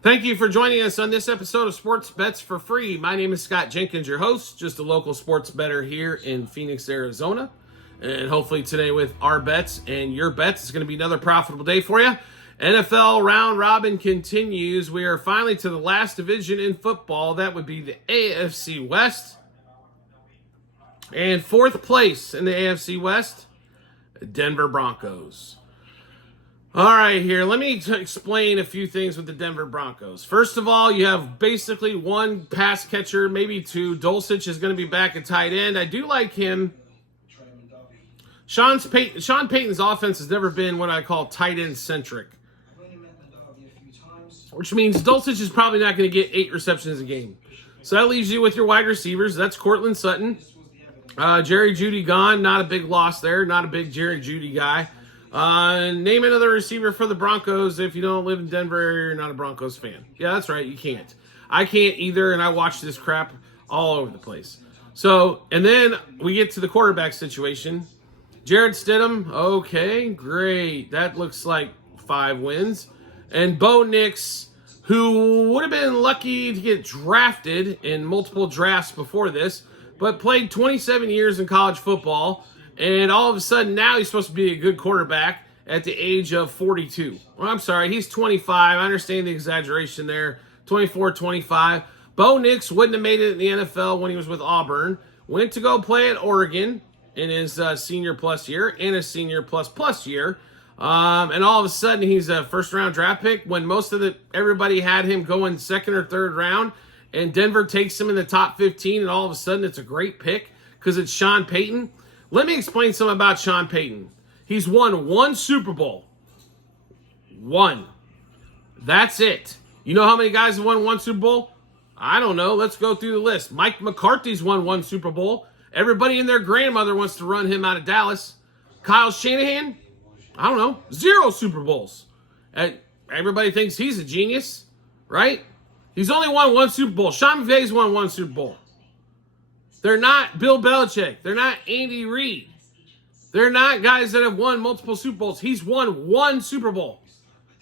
Thank you for joining us on this episode of Sports Bets for Free. My name is Scott Jenkins, your host, just a local sports bettor here in Phoenix, Arizona. And hopefully today with our bets and your bets, it's going to be another profitable day for you. NFL round robin continues. We are finally to the last division in football. That would be the AFC West. And fourth place in the AFC West, Denver Broncos. All right, here, let me explain a few things with the Denver Broncos. First of all, you have basically one pass catcher, maybe two. Dulcich is going to be back at tight end. I do like him. Sean Payton's offense has never been what I call tight end centric, which means Dulcich is probably not going to get 8 receptions a game. So that leaves you with your wide receivers. That's Cortland Sutton. Jerry Jeudy gone. Not a big loss there. Not a big Jerry Jeudy guy. Name another receiver for the Broncos. If you don't live in Denver, you're not a Broncos fan. Yeah, that's right. You can't. I can't either, and I watch this crap all over the place. So, and then we get to the quarterback situation. Jarrett Stidham, okay, great. That looks like 5 wins. And Bo Nix, who would have been lucky to get drafted in multiple drafts before this, but played 27 years in college football. And all of a sudden, now he's supposed to be a good quarterback at the age of 42. Well, I'm sorry, he's 25. I understand the exaggeration there. 24, 25. Bo Nix wouldn't have made it in the NFL when he was with Auburn. Went to go play at Oregon in his senior plus year and a senior plus year. And all of a sudden, he's a first-round draft pick when everybody had him going second or third round. And Denver takes him in the top 15, and all of a sudden, it's a great pick because it's Sean Payton. Let me explain something about Sean Payton. He's won 1 Super Bowl. 1. That's it. You know how many guys have won 1 Super Bowl? I don't know. Let's go through the list. Mike McCarthy's won 1 Super Bowl. Everybody and their grandmother wants to run him out of Dallas. Kyle Shanahan? I don't know. 0 Super Bowls. Everybody thinks he's a genius, right? He's only won 1 Super Bowl. Sean McVay's won 1 Super Bowl. They're not Bill Belichick. They're not Andy Reid. They're not guys that have won multiple Super Bowls. He's won 1 Super Bowl.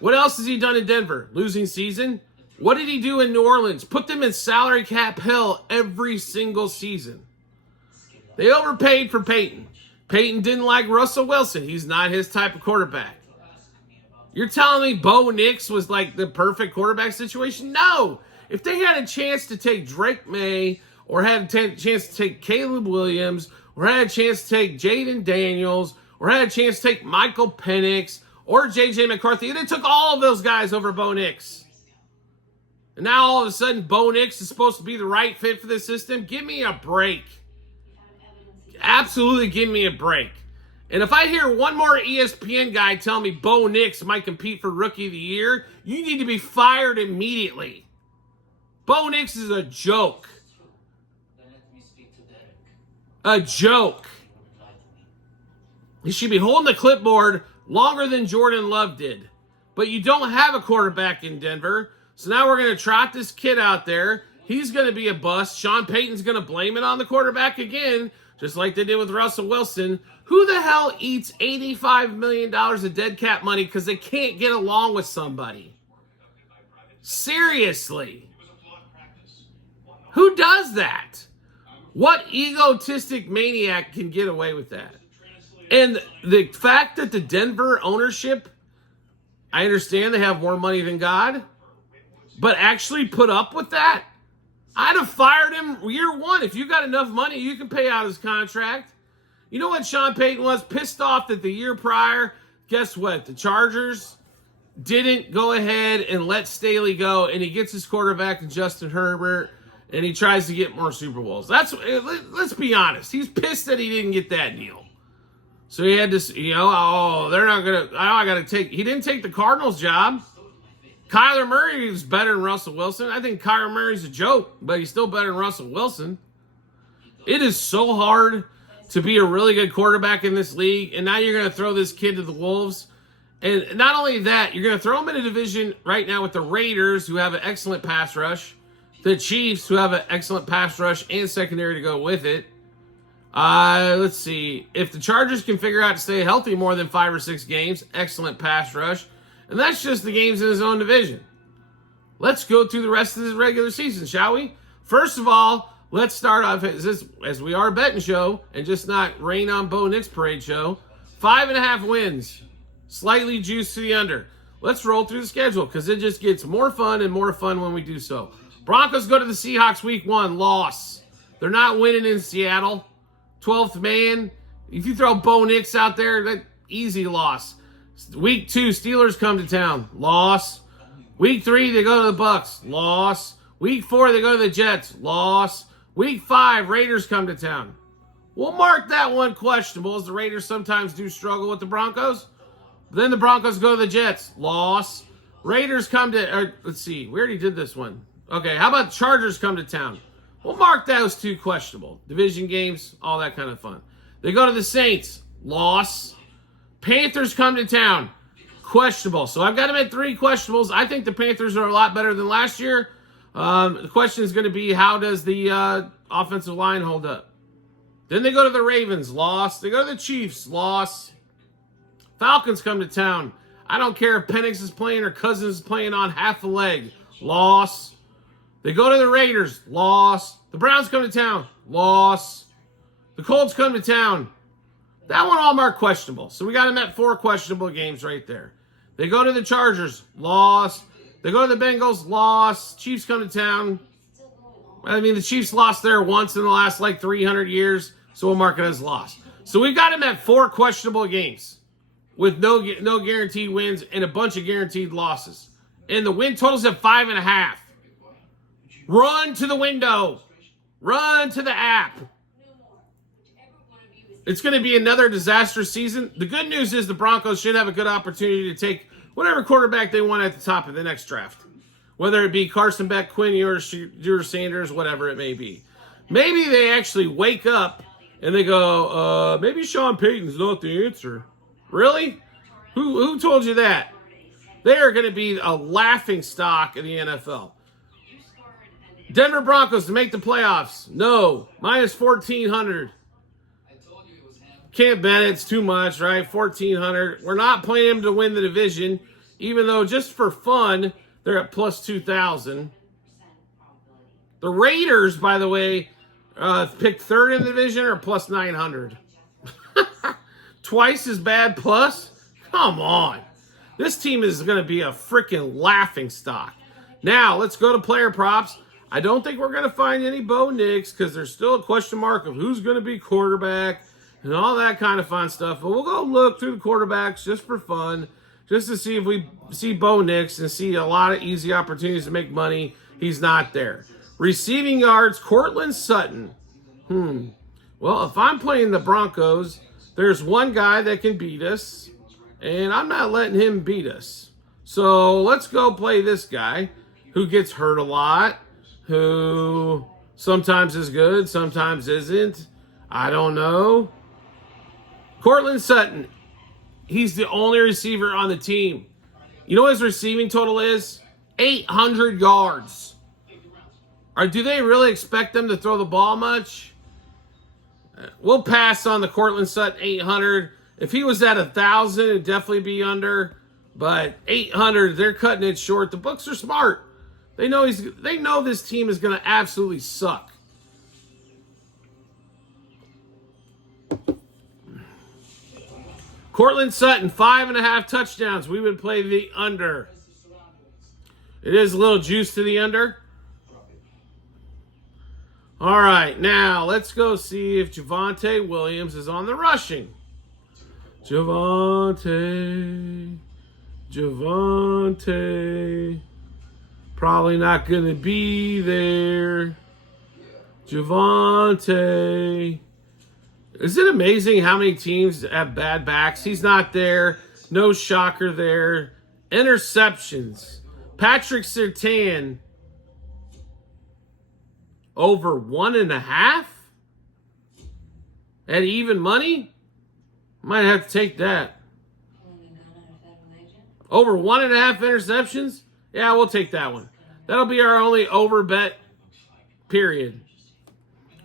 What else has he done in Denver? Losing season? What did he do in New Orleans? Put them in salary cap hell every single season. They overpaid for Peyton. Peyton didn't like Russell Wilson. He's not his type of quarterback. You're telling me Bo Nix was like the perfect quarterback situation? No. If they had a chance to take Drake May, or had a chance to take Caleb Williams, or had a chance to take Jaden Daniels, or had a chance to take Michael Penix, or J.J. McCarthy, they took all of those guys over Bo Nix. And now all of a sudden, Bo Nix is supposed to be the right fit for this system? Give me a break. Absolutely give me a break. And if I hear one more ESPN guy tell me Bo Nix might compete for Rookie of the Year, you need to be fired immediately. Bo Nix is a joke. A joke. He should be holding the clipboard longer than Jordan Love did. But you don't have a quarterback in Denver. So now we're going to trot this kid out there. He's going to be a bust. Sean Payton's going to blame it on the quarterback again, just like they did with Russell Wilson. Who the hell eats $85 million of dead cap money because they can't get along with somebody? Seriously. Who does that? What egotistic maniac can get away with that? And the fact that the Denver ownership, I understand they have more money than God, but actually put up with that? I'd have fired him year 1. If you got enough money, you can pay out his contract. You know what Sean Payton was? Pissed off that the year prior, guess what? The Chargers didn't go ahead and let Staley go, and he gets his quarterback in Justin Herbert, and he tries to get more Super Bowls. Let's be honest. He's pissed that he didn't get that deal. So he had to, they're not going to, I got to take, he didn't take the Cardinals job. Kyler Murray is better than Russell Wilson. I think Kyler Murray's a joke, but he's still better than Russell Wilson. It is so hard to be a really good quarterback in this league, and now you're going to throw this kid to the Wolves. And not only that, you're going to throw him in a division right now with the Raiders, who have an excellent pass rush, the Chiefs, who have an excellent pass rush and secondary to go with it. Let's see. If the Chargers can figure out to stay healthy more than 5 or 6 games, excellent pass rush. And that's just the games in his own division. Let's go through the rest of the regular season, shall we? First of all, let's start off as we are a betting show and just not rain on Bo Nix parade show. 5.5 wins, slightly juiced to the under. Let's roll through the schedule because it just gets more fun and more fun when we do so. Broncos go to the Seahawks week 1, loss. They're not winning in Seattle. 12th man. If you throw Bo Nix out there, that easy loss. Week 2, Steelers come to town, loss. Week 3, they go to the Bucks, loss. Week 4, they go to the Jets, loss. Week 5, Raiders come to town. We'll mark that one questionable, as the Raiders sometimes do struggle with the Broncos. Then the Broncos go to the Jets, loss. Raiders come to, let's see, we already did this one. Okay, how about Chargers come to town? We'll mark those 2 questionable. Division games, all that kind of fun. They go to the Saints, loss. Panthers come to town, questionable. So I've got them at 3 questionables. I think the Panthers are a lot better than last year. The question is going to be, how does the offensive line hold up? Then they go to the Ravens, loss. They go to the Chiefs, loss. Falcons come to town. I don't care if Penix is playing or Cousins is playing on half a leg, loss. They go to the Raiders, loss. The Browns come to town, loss. The Colts come to town. That one all marked questionable. So we got them at 4 questionable games right there. They go to the Chargers, loss. They go to the Bengals, loss. Chiefs come to town. I mean, the Chiefs lost there once in the last 300 years, so we'll mark it as loss. So we've got them at 4 questionable games with no guaranteed wins and a bunch of guaranteed losses. And the win total's at 5.5. Run to the window. Run to the app. It's going to be another disastrous season. The good news is the Broncos should have a good opportunity to take whatever quarterback they want at the top of the next draft. Whether it be Carson Beck, Quinn Ewers, Drew Sanders, whatever it may be. Maybe they actually wake up and they go, maybe Sean Payton's not the answer. Really? Who told you that? They are going to be a laughing stock in the NFL. Denver Broncos to make the playoffs. No. Minus 1,400. Can't bet it. It's too much, right? 1,400. We're not playing them to win the division, even though just for fun, they're at plus 2,000. The Raiders, by the way, picked 3rd in the division or plus 900. Twice as bad plus? Come on. This team is going to be a freaking laughing stock. Now, let's go to player props. I don't think we're going to find any Bo Nix because there's still a question mark of who's going to be quarterback and all that kind of fun stuff. But we'll go look through the quarterbacks just for fun, just to see if we see Bo Nix and see a lot of easy opportunities to make money. He's not there. Receiving yards, Cortland Sutton. Well, if I'm playing the Broncos, there's one guy that can beat us, and I'm not letting him beat us. So let's go play this guy who gets hurt a lot, who sometimes is good, sometimes isn't. I don't know. Cortland Sutton. He's the only receiver on the team. You know what his receiving total is? 800 yards. Or do they really expect them to throw the ball much? We'll pass on the Cortland Sutton 800. If he was at 1,000, it'd definitely be under. But 800, they're cutting it short. The books are smart. They know this team is going to absolutely suck. Cortland Sutton, 5.5 touchdowns. We would play the under. It is a little juice to the under. All right, now let's go see if Javonte Williams is on the rushing. Javonte. Probably not going to be there. Javonte. Is it amazing how many teams have bad backs? He's not there. No shocker there. Interceptions. Patrick Surtain. Over 1.5? At even money? Might have to take that. Over 1.5 interceptions? Yeah, we'll take that one. That'll be our only over bet, period.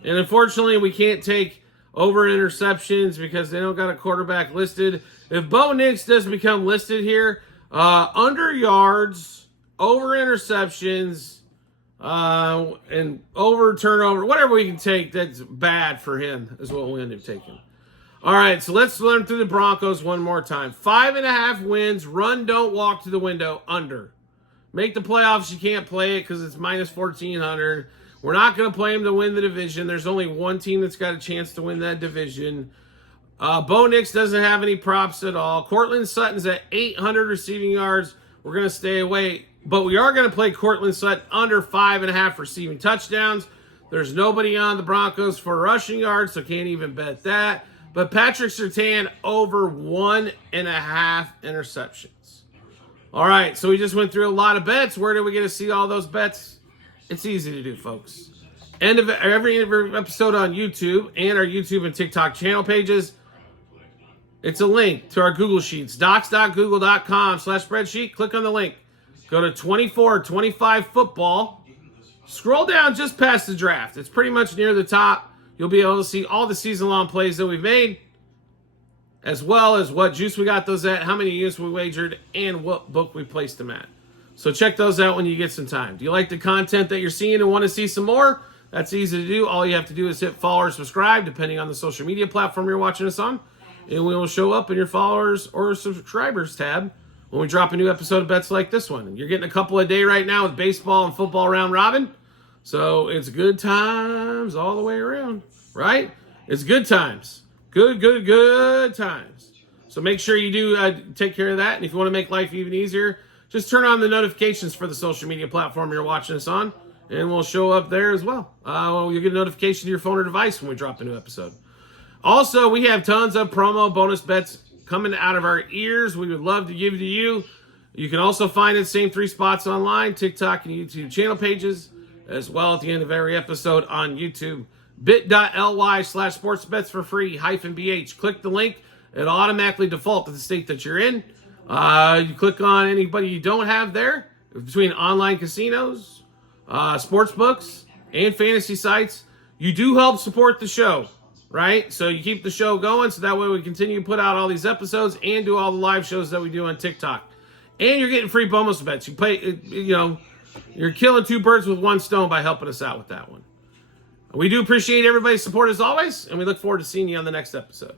And unfortunately, we can't take over interceptions because they don't got a quarterback listed. If Bo Nix does become listed here, under yards over interceptions, and over turnover, whatever we can take that's bad for him is what we'll end up taking. All right, so let's learn through the Broncos one more time. 5.5 wins, run, don't walk to the window, under. Make the playoffs, you can't play it because it's minus 1,400. We're not going to play them to win the division. There's only one team that's got a chance to win that division. Bo Nix doesn't have any props at all. Cortland Sutton's at 800 receiving yards. We're going to stay away. But we are going to play Cortland Sutton under 5.5 receiving touchdowns. There's nobody on the Broncos for rushing yards, so can't even bet that. But Patrick Surtain over 1.5 interceptions. All right, so we just went through a lot of bets. Where do we get to see all those bets? It's easy to do, folks. End of every episode on YouTube and our YouTube and TikTok channel pages. It's a link to our Google Sheets, docs.google.com/spreadsheet. Click on the link. Go to 24-25 football. Scroll down just past the draft. It's pretty much near the top. You'll be able to see all the season-long plays that we've made, as well as what juice we got those at, how many units we wagered, and what book we placed them at. So check those out when you get some time. Do you like the content that you're seeing and want to see some more? That's easy to do. All you have to do is hit follow or subscribe, depending on the social media platform you're watching us on. And we will show up in your followers or subscribers tab when we drop a new episode of bets like this one. And you're getting a couple a day right now with baseball and football round robin. So it's good times all the way around, right? It's good times. Good times. So make sure you do take care of that. And if you want to make life even easier, just turn on the notifications for the social media platform you're watching us on, and we'll show up there as well. You'll get a notification to your phone or device when we drop a new episode. Also, we have tons of promo bonus bets coming out of our ears. We would love to give to you. You can also find the same 3 spots online, TikTok and YouTube channel pages, as well at the end of every episode on YouTube. bit.ly/sportsbets for free -BH. Click the link. It'll automatically default to the state that you're in. You click on anybody you don't have there between online casinos, sports books, and fantasy sites. You do help support the show, right? So you keep the show going so that way we continue to put out all these episodes and do all the live shows that we do on TikTok. And you're getting free bonus bets. You play, you're killing 2 birds with 1 stone by helping us out with that one. We do appreciate everybody's support as always, and we look forward to seeing you on the next episode.